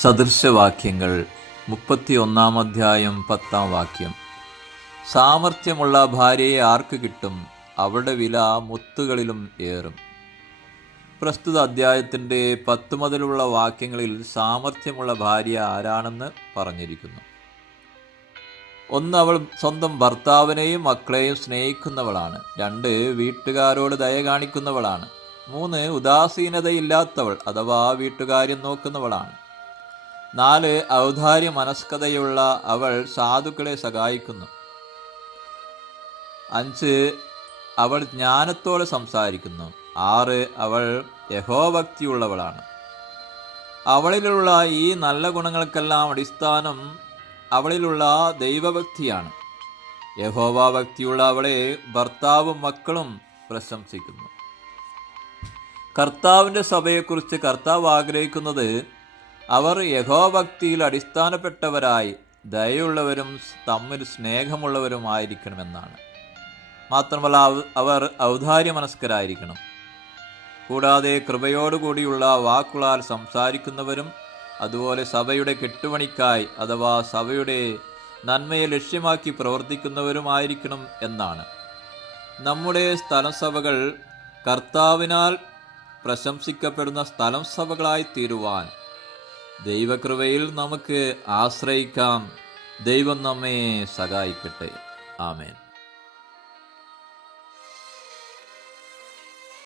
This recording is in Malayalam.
സദൃശവാക്യങ്ങൾ മുപ്പത്തി ഒന്നാം അധ്യായം പത്താം വാക്യം. സാമർഥ്യമുള്ള ഭാര്യയെ ആർക്ക് കിട്ടും? അവളുടെ വില മുത്തുകളിലും ഏറും. പ്രസ്തുത അധ്യായത്തിന്റെ പത്ത് മുതലുള്ള വാക്യങ്ങളിൽ സാമർഥ്യമുള്ള ഭാര്യ ആരാണെന്ന് പറഞ്ഞിരിക്കുന്നു. ഒന്ന് അവൾ സ്വന്തം ഭർത്താവിനെയും മക്കളെയും സ്നേഹിക്കുന്നവളാണ്. രണ്ട് വീട്ടുകാരോട് ദയ കാണിക്കുന്നവളാണ്. മൂന്ന് ഉദാസീനതയില്ലാത്തവൾ അഥവാ വീട്ടുകാര്യം നോക്കുന്നവളാണ്. നാല് ഔദാര്യ മനസ്കതയുള്ള അവൾ സാധുക്കളെ സഹായിക്കുന്നു. അഞ്ച് അവൾ ജ്ഞാനത്തോടെ സംസാരിക്കുന്നു. ആറ് അവൾ യഹോഭക്തിയുള്ളവളാണ്. അവളിലുള്ള ഈ നല്ല ഗുണങ്ങൾക്കെല്ലാം അടിസ്ഥാനം അവളിലുള്ള ദൈവഭക്തിയാണ്. യഹോവാഭക്തിയുള്ള അവളെ ഭർത്താവും മക്കളും പ്രശംസിക്കുന്നു. കർത്താവിന്റെ സഭയെക്കുറിച്ച് കർത്താവ് ആഗ്രഹിക്കുന്നത് അവർ യഹോഭക്തിയിൽ അടിസ്ഥാനപ്പെട്ടവരായി ദയുള്ളവരും തമ്മിൽ സ്നേഹമുള്ളവരും സ്നേഹമുള്ളവരുമായിരിക്കണമെന്നാണ് മാത്രമല്ല അവർ ഔദാര്യ മനസ്കരായിരിക്കണം കൂടാതെ കൃപയോടുകൂടിയുള്ള വാക്കുകളാൽ സംസാരിക്കുന്നവരും അതുപോലെ സഭയുടെ കെട്ടുപണിക്കായി അഥവാ സഭയുടെ നന്മയെ ലക്ഷ്യമാക്കി പ്രവർത്തിക്കുന്നവരുമായിരിക്കണം എന്നാണ്. നമ്മുടെ സ്ഥലം സഭകൾ കർത്താവിനാൽ പ്രശംസിക്കപ്പെടുന്ന സ്ഥലം സഭകളായി തീരുവാൻ ദൈവകൃപയിൽ നമുക്ക് ആശ്രയിക്കാം. ദൈവം നമ്മെ സഹായിക്കട്ടെ. ആമേൻ.